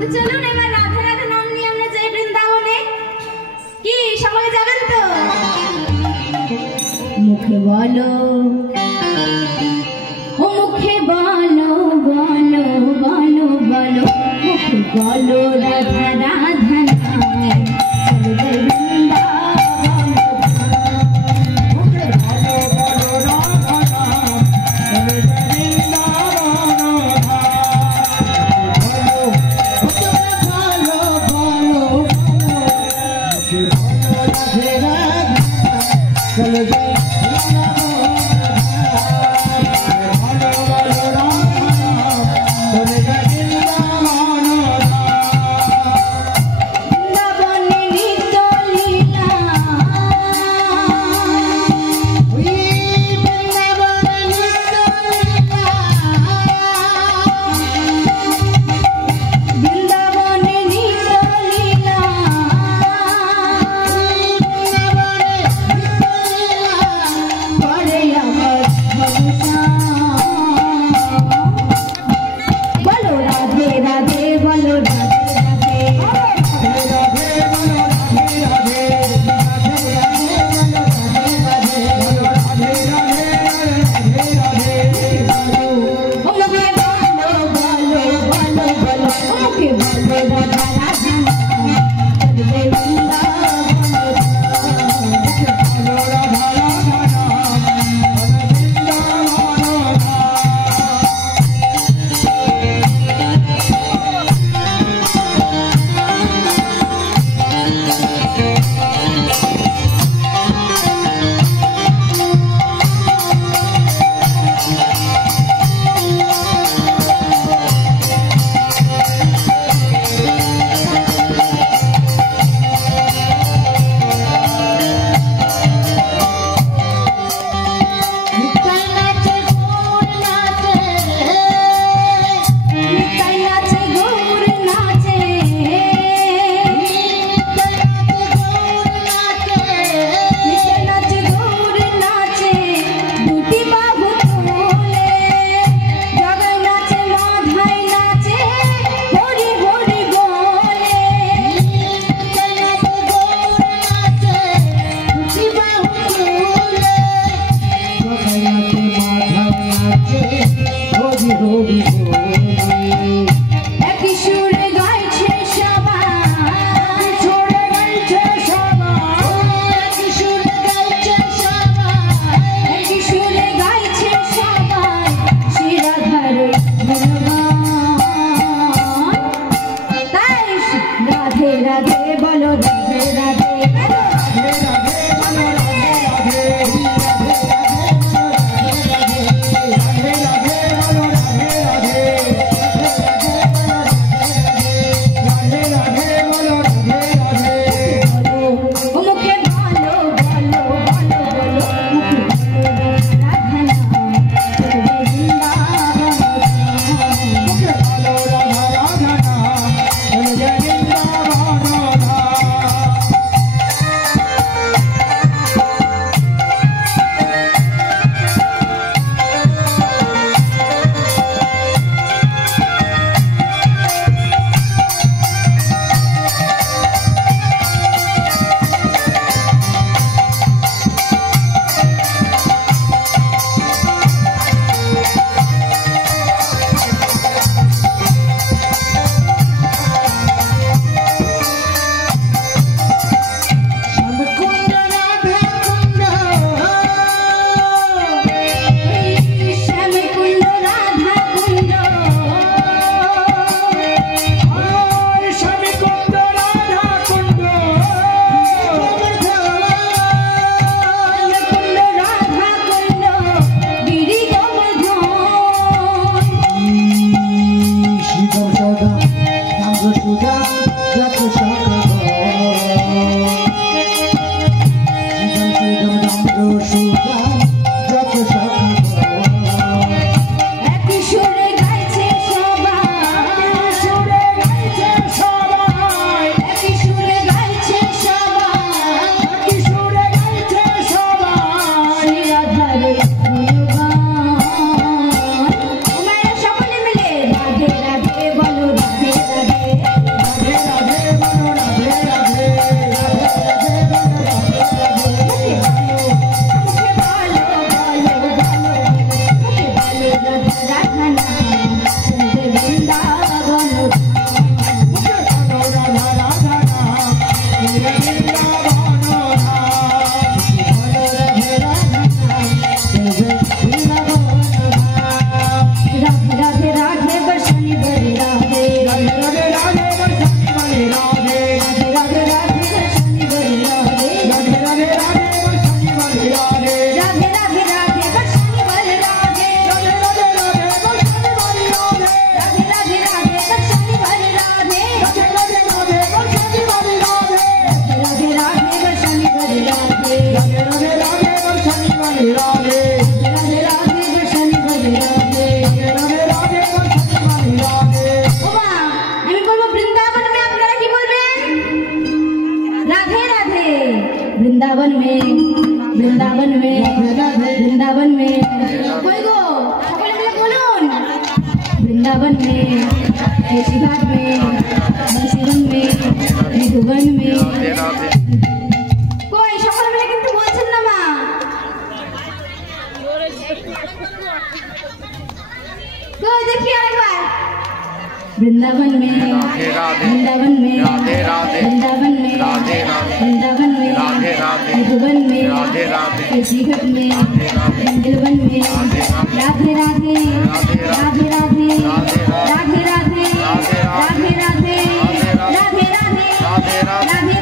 তো চলুন এবার রাধে রাধে নাম নিয়ে আমরা যাই বৃন্দাবনে। কি সকলে যাবেন তো? মুখে বলো ও মুখে বলো বলো বলো বলো মুখে বলো রাধা রাধা নাম চলো যাই বৃন্দাবন। মুখে বলো বলো রাধা নাম চলো যাই বৃন্দাবন। বলো বলো বলো মুখে বলো রাধে রাধা চলো যাই রাধে राधे राधे राधे वर्षणी वाली राधे राधे राधे वर्षणी वाली राधे राधे राधे वर्षणी वाली राधे। ওমা আমি বলবো বৃন্দাবন में আপনারা কি বলবেন राधे राधे वृंदावन में वृंदावन में वृंदावन में कोई गो সকলে মিলে বলুন वृंदावन में केशीघाट में बंसीवन में मधुबन में कोई সকলে মিলে কিন্তু বলছেন না মা कोई देखिए আরেকবার वृंदावन में वृंदावन में वृंदावन में वृंदावन में मधुबन में केशीघाट में मंगलवन में राधे राधे राधे राधे राधे राधे राधे राधे राधे राधे राधे